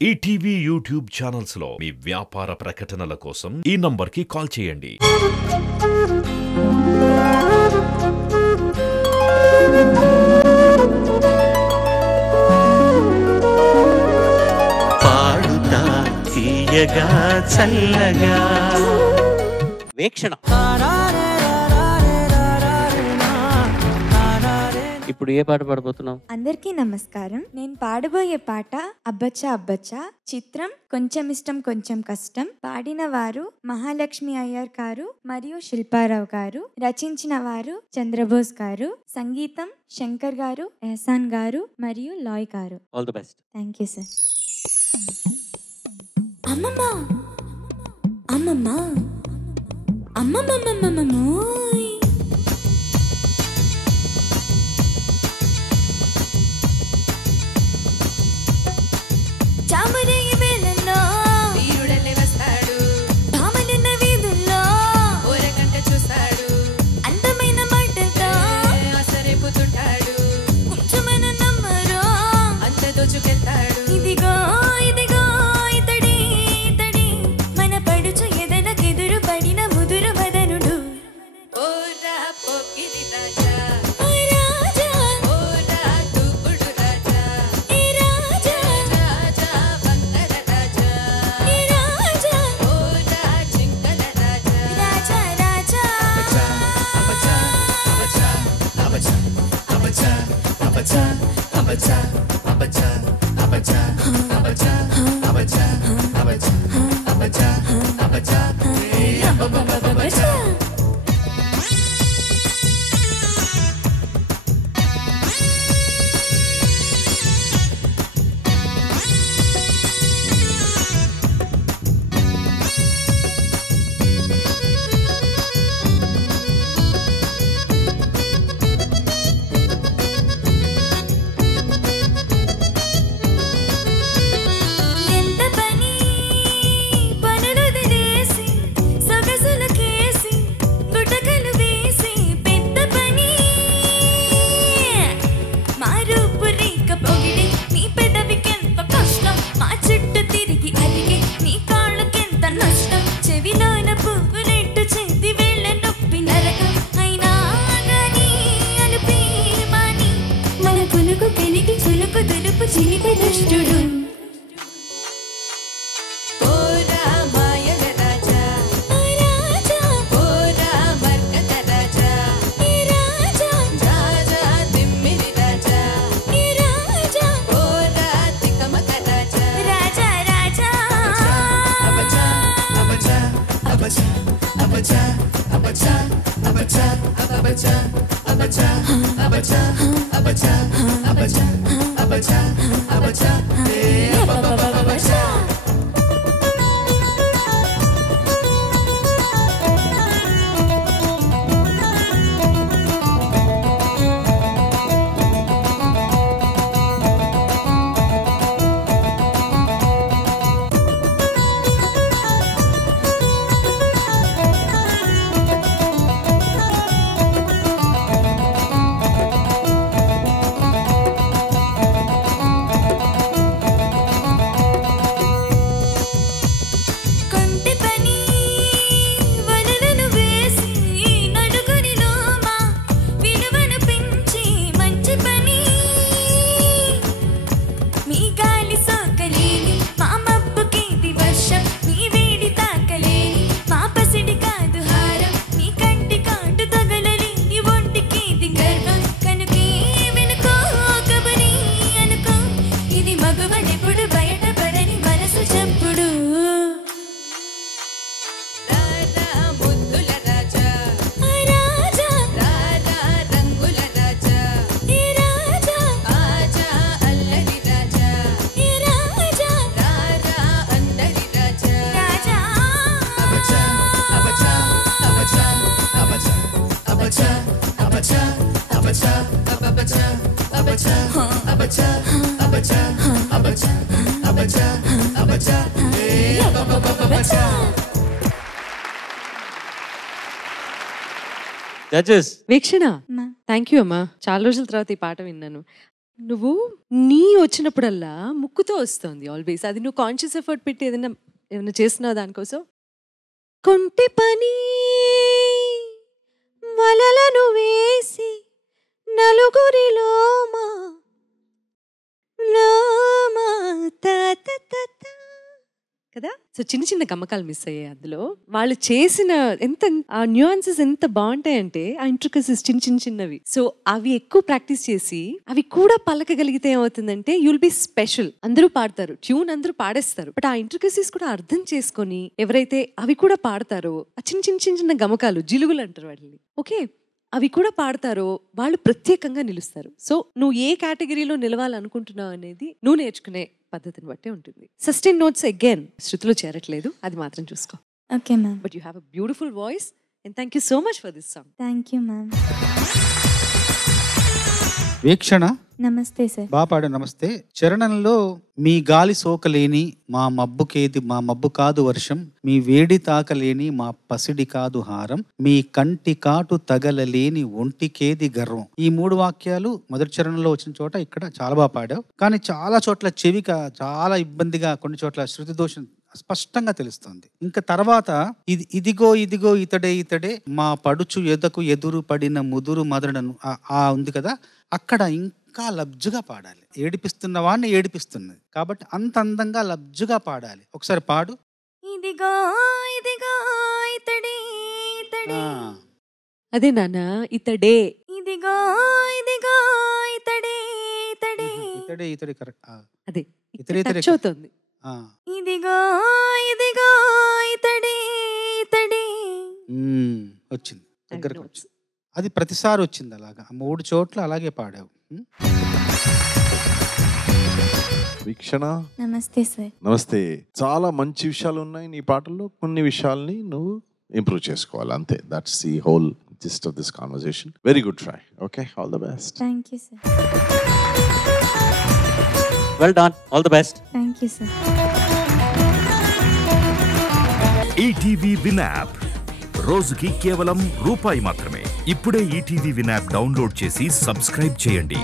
ETV YouTube channels లో మీ వ్యాపార ప్రకటనల కోసం ఈ నంబర్కి కాల్ చేయండి. పాడుతా తీయగా చల్లగా వీక్షణ. ఇప్పుడు ఏ పాట పాడబోతున్నాం? అందరికీ నమస్కారం. నేను పాడబోయే పాట అబ్బచ్చా అబ్బచ్చా, చిత్రం కొంచెం ఇష్టం కొంచెం కష్టం. పాడిన వారు మహాలక్ష్మి అయ్యర్ గారు మరియు శిల్పారావు గారు. రచించిన వారు చంద్రబోస్ గారు. సంగీతం శంకర్ గారు, ఎహసాన్ గారు మరియు లాయ్ గారు. All the best. Thank you sir. అమ్మమ్మ అమ్మమ్మ అమ్మమ్మమ్మమ్మమ్మోయ్, చామరయ్య వేళల్లో వీరుడల్లే వస్తాడు, భామనున్న వీధుల్లో ఊరగంట చూస్తాడు, అందమైన మాటలతో ఆసరేపుతుంటాడు, కొంచెమైన నమ్మరు అంత దోచుకెళ్తాడు. ఇదిగో ఇదిగో ఇతడి ఇతడి మన పడుచు ఎదనకెదురు పడిన ముదురు బదనుడు. ఓ రా పోకిరి రాజా, ఓ రాజా, ఓ రా దూకుడు రాజా, ఏ రాజా, రాజా బంగార రాజా, ఏ రాజా, ఓ రా చింకల రాజా, రాజా రాజా. అబచా అబచా అబచా అబచా అబచా అబచా అబచా అబచా అబచా అబచా అబచా అబచా అబచా ఏ అబబబబచా. ఎంత పని పనులు దిలేసి సొగసులు కేసి గుటకలు వేసి పెద్ద పని. మా రూపు రేఖ పొగిడి నీ పెదవికెంత కష్టం, మా చుట్టూ తిరిగి అరిగి నీ కాళ్ళకెంత నష్టం. చెవిలోన పువ్వు నెట్టు చేతి వేళ్ళ నొప్పి నరకం అయినా గాని అలుపే మాని మన కొనుకు పెనిగి చులుకు దులుపు చిలిపి దుష్టుడు. ఓరా మాయల రాజా, ఓ రాజా, ఓరా మర్కట రాజా, ఏ రాజా, రాజా తిమ్మిరి రాజా, ఏ రాజా, ఓరా తికమక రాజా, రాజా రాజా. అబచా అబచా అబచా అబచా అబచా అబచా అబచా అబచా అబచా అబచా అబచా అబచా అబచా ఏ అబబబబచా. కొంటి పని వలలను వేసి నడుగుని లోమ విలువను పెంచి మంచి పని. మీ గాలి సోకలేని మా మబ్బుకేది వర్షం, మీ వేడి తాకలేని మా పసిడి కాదు హారం, మీ కంటి కాటు తగలలేని ఒంటికేది గర్వం. కనుకే వెనుకో కబని అనుకో, ఇది మగవడెప్పుడు బయటపడని మనసు చప్పుడు. రారా ముద్దుల రాజా, ఓ రాజా, రారా రంగుల రాజా, ఏ రాజా, ఆజా అల్లరి రాజా, ఏ రాజా, రారా అందరి రాజా, రాజా. అబచా అబచా అబచా అబచా అబచా అబచా అబచా అబచా అబచా అబచా అబచా అబచా అబచా అబచా ఏ అబబబబచా. జడ్జెస్ వీక్షణ, అమ్మా థ్యాంక్ యూ అమ్మా. చాలా రోజుల తర్వాత ఈ పాట విన్నాను. నువ్వు నీ వచ్చినప్పుడల్లా ముక్కుతో వస్తుంది ఆల్వేస్. అది నువ్వు కాన్షియస్ ఎఫర్ట్ పెట్టి ఏదైనా చేస్తున్నావు దానికోసం. కొంటె పని వలలను వేసి నలుగురిలో కదా. సో చిన్న చిన్న గమ్మకాలు మిస్ అయ్యాయి అందులో. వాళ్ళు చేసిన ఆ న్యూయాన్సెస్ ఎంత బాగుంటాయంటే ఆ ఇంట్రికసీస్ చిన్నవి. సో అవి ఎక్కువ ప్రాక్టీస్ చేసి అవి కూడా పలకగలిగితే ఏమవుతుందంటే యుల్ బి స్పెషల్. అందరూ పాడతారు, ట్యూన్ అందరూ పాడేస్తారు, బట్ ఆ ఇంట్రికసీస్ కూడా అర్థం చేసుకొని ఎవరైతే అవి కూడా పాడతారో ఆ చిన్న గమకాలు, జిలుగులు అంటారు వాటిని, ఓకే, అవి కూడా పాడతారో వాళ్ళు ప్రత్యేకంగా నిలుస్తారు. సో నువ్వు ఏ కేటగిరీలో నిలవాలనుకుంటున్నావు అనేది నువ్వు నేర్చుకునే పద్ధతిని బట్టే ఉంటుంది. సస్టైన్ నోట్స్ అగైన్ శృతిలో చేరట్లేదు, అది మాత్రం చూసుకో. Okay ma'am. But you have a beautiful voice and thank you so much for this song. Thank you ma'am. వీక్షణ నమస్తే సార్. బాగా పాడు. నమస్తే. చరణంలో మీ గాలి సోకలేని మా మబ్బుకేది మా మబ్బు కాదు వర్షం, మీ వేడి తాకలేని మా పసిడి కాదు హారం, మీ కంటి కాటు తగలలేని ఒంటికేది గర్వం. ఈ 3 వాక్యాలు మొదటి చరణంలో వచ్చిన చోట ఇక్కడ చాలా బాగా పాడావు. కానీ చాలా చోట్ల చెవిక చాలా ఇబ్బందిగా, కొన్ని చోట్ల శృతి దోషం స్పష్టంగా తెలుస్తుంది. ఇంకా తర్వాత ఇదిగో ఇతడే మా పడుచు ఎదకు ఎదురు పడిన ముదురు మదడను ఉంది కదా, అక్కడ ఇంకా లబ్జుగా పాడాలి. ఏడిపిస్తున్న వాడిని ఏడిపిస్తున్నది కాబట్టి అంత అందంగా లబ్జుగా పాడాలి. ఒకసారి పాడు. ఇదిగో ఇతడే అదే నాన్న, ఇతడే. ఇదిగో ఇతడే ఇతడే కరెక్ట్. అదే ఇతడే టచ్ అవుతుంది. ఇదిగో ఇతడే వచ్చింది, దగ్గరకు వచ్చింది. అది ప్రతిసారి వచ్చింది అలాగా, 3 చోట్ల అలాగే పాడావు. వీక్షణ నమస్తే సార్. నమస్తే. చాలా మంచి విషయాలు ఉన్నాయి నీ పాటల్లో, కొన్ని విషయాల్ని నువ్వు ఇంప్రూవ్ చేసుకోవాలి అంతే. That's the whole gist of this conversation. Very good try. Okay, all the best. Thank you sir. Well done, all the best. Thank you sir. ETV win app రోజుకి కేవలం ₹1 మాత్రమే. ఇప్పుడే ఈటీవీ విన్ యాప్ డౌన్లోడ్ చేసి subscribe చేయండి.